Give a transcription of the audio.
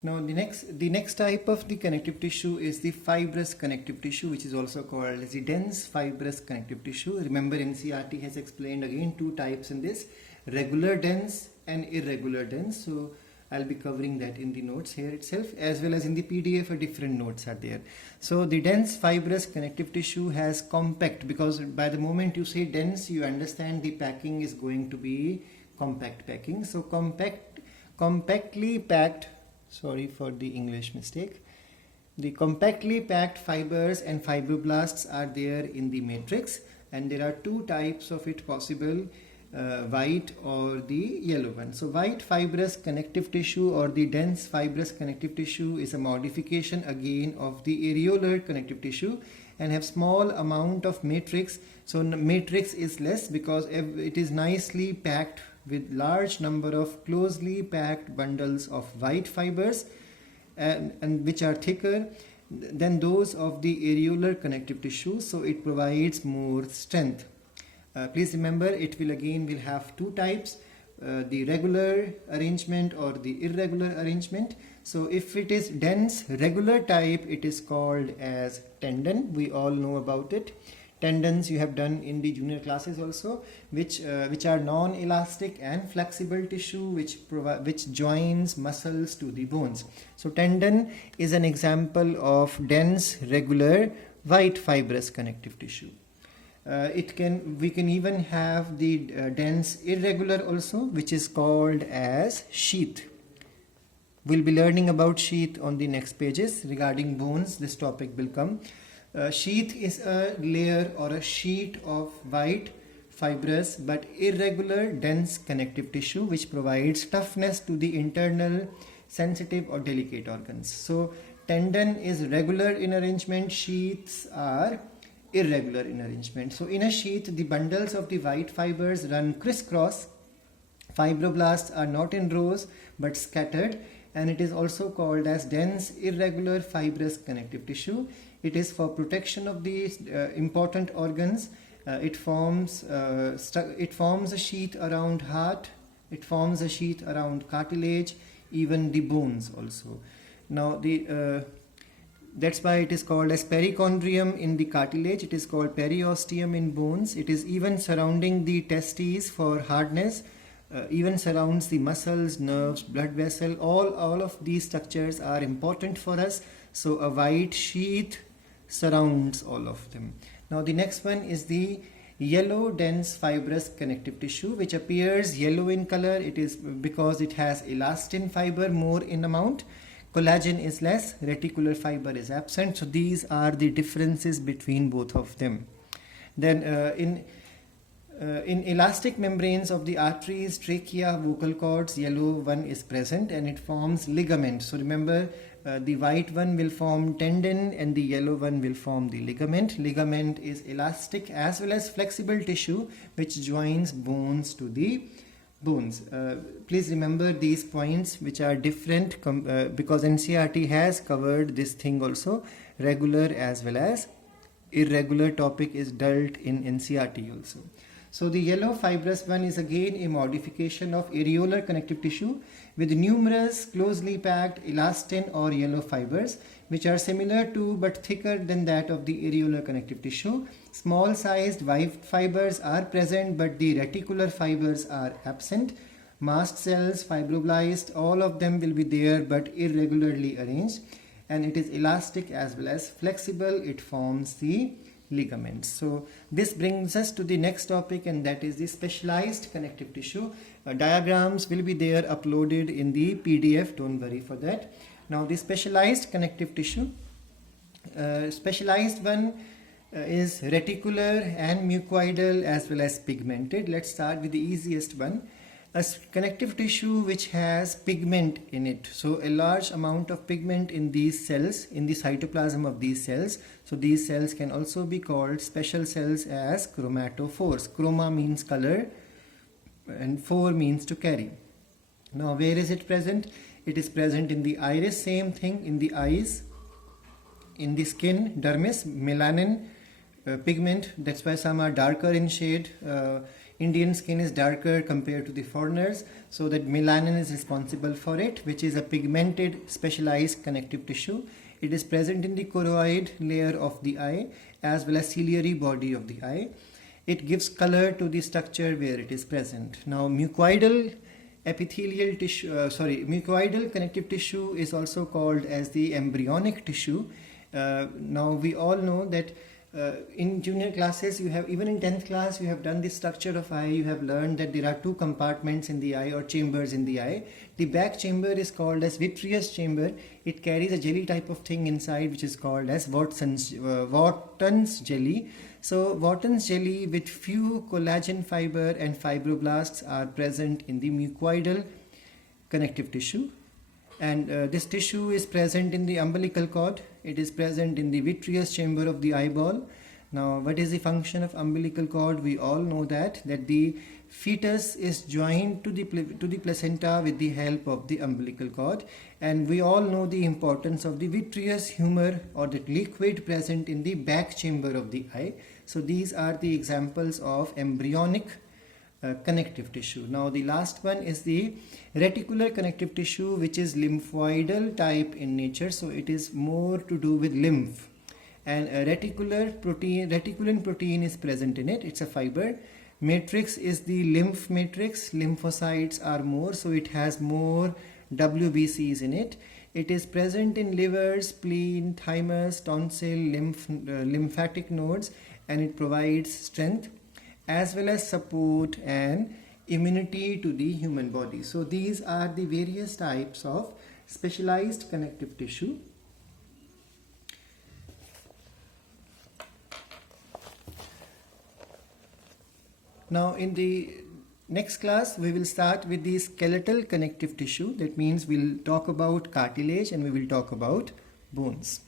Now the next type of the connective tissue is the fibrous connective tissue, which is also called as the dense fibrous connective tissue. Remember, NCERT has explained again two types in this: regular dense and irregular dense. So I'll be covering that in the notes here itself, as well as in the PDF. Different notes are there. So the dense fibrous connective tissue has compact, because by the moment you say dense, you understand the packing is going to be compact packing. So compactly packed, sorry for the English mistake, the compactly packed fibers and fibroblasts are there in the matrix, and there are two types of it possible, white or the yellow one. So white fibrous connective tissue or the dense fibrous connective tissue is a modification again of the areolar connective tissue and have small amount of matrix. So matrix is less because it is nicely packed with large number of closely packed bundles of white fibers and which are thicker than those of the areolar connective tissue, so it provides more strength. Please remember, it will have two types, the regular arrangement or the irregular arrangement. So if it is dense regular type, it is called as tendon. We all know about it. Tendons you have done in the junior classes also, which are non-elastic and flexible tissue which joins muscles to the bones. So tendon is an example of dense regular white fibrous connective tissue. We can even have the dense irregular also, which is called as sheath. We'll be learning about sheath on the next pages. Regarding bones, this topic will come. Sheath is a layer or a sheet of white fibrous but irregular dense connective tissue which provides toughness to the internal sensitive or delicate organs. So tendon is regular in arrangement, sheaths are irregular in arrangement. So in a sheath, the bundles of the white fibers run crisscross. Fibroblasts are not in rows but scattered, and it is also called as dense irregular fibrous connective tissue. It is for protection of these important organs. It forms a sheath around heart. It forms a sheath around cartilage, even the bones also. Now that's why it is called as perichondrium in the cartilage. It is called periosteum in bones. It is even surrounding the testes for hardness. Even surrounds the muscles, nerves, blood vessel. All of these structures are important for us. So a white sheath surrounds all of them. Now the next one is the yellow dense fibrous connective tissue, which appears yellow in color. It is because it has elastin fiber more in amount. Collagen is less, reticular fiber is absent. So these are the differences between both of them. Then in elastic membranes of the arteries, trachea, vocal cords, yellow one is present and it forms ligament. So remember, the white one will form tendon and the yellow one will form the ligament. Ligament is elastic as well as flexible tissue which joins bones to the bones. Please remember these points which are different because NCERT has covered this thing also. Regular as well as irregular topic is dealt in NCERT also. So the yellow fibrous one is again a modification of areolar connective tissue with numerous closely packed elastin or yellow fibers which are similar to but thicker than that of the areolar connective tissue. Small sized white fibers are present but the reticular fibers are absent. Mast cells, fibroblasts, all of them will be there but irregularly arranged, and it is elastic as well as flexible. It forms the ligaments. So this brings us to the next topic, and that is the specialized connective tissue. Diagrams will be there uploaded in the PDF, don't worry for that. Now the specialized connective tissue, specialized one is reticular and mucoidal as well as pigmented. Let's start with the easiest one. A connective tissue which has pigment in it. So a large amount of pigment in these cells, in the cytoplasm of these cells. So these cells can also be called special cells as chromatophores. Chroma means color and phore means to carry. Now where is it present? It is present in the iris, same thing in the eyes, in the skin, dermis, melanin, pigment. That's why some are darker in shade. Indian skin is darker compared to the foreigners, so that melanin is responsible for it, which is a pigmented specialized connective tissue. It is present in the choroid layer of the eye as well as ciliary body of the eye. It gives color to the structure where it is present. Now, mucoidal mucoidal connective tissue is also called as the embryonic tissue. Now we all know that in junior classes, you have, even in 10th class, you have done the structure of eye. You have learned that there are two compartments in the eye, or chambers in the eye. The back chamber is called as vitreous chamber. It carries a jelly type of thing inside, which is called as Wharton's jelly. So Wharton's jelly with few collagen fiber and fibroblasts are present in the mucoidal connective tissue. And this tissue is present in the umbilical cord. It is present in the vitreous chamber of the eyeball. Now, what is the function of umbilical cord? We all know that the fetus is joined to the placenta with the help of the umbilical cord, and we all know the importance of the vitreous humor, or the liquid present in the back chamber of the eye. So these are the examples of embryonic connective tissue. Now the last one is the reticular connective tissue, which is lymphoidal type in nature, so it is more to do with lymph, and a reticulin protein is present in it. It's a fiber. Matrix is the lymph matrix. Lymphocytes are more, so it has more WBCs in it. It is present in liver, spleen, thymus, tonsil, lymphatic nodes, and it provides strength as well as support and immunity to the human body. So these are the various types of specialized connective tissue. Now in the next class, we will start with the skeletal connective tissue. That means we'll talk about cartilage and we will talk about bones.